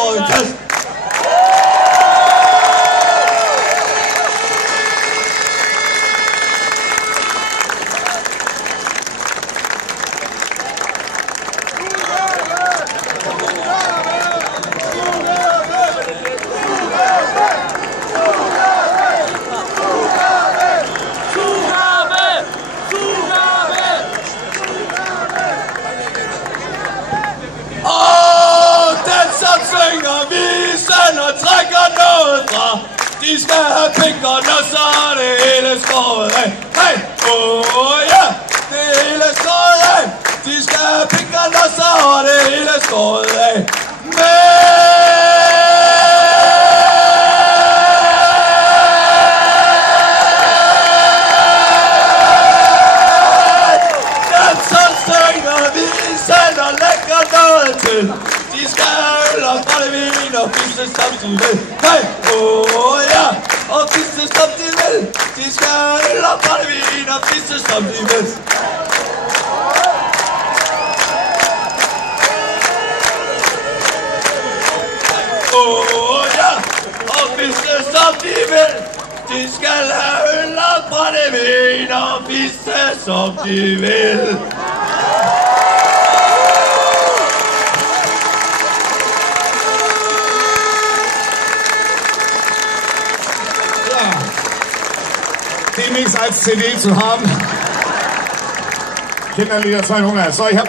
får en kast. Og trækker noget fra. De skal have pinkerne, og så er det hele skåret af. Hey, ja, det hele skåret af. De skal have pinkerne, og så er det hele skåret af. Men den så synger vi selv og lægger noget til. De skal have øl og brændevin og fisse samtidig med. Hey, ja, og fisse samtidig med. De skal have øl og brændevin og fisse samtidig med. Ja, og fisse samtidig med. De skal have øl og brændevin og fisse samtidig med. Demnächst als CD zu haben. Kinderlieder 200. So, ich habe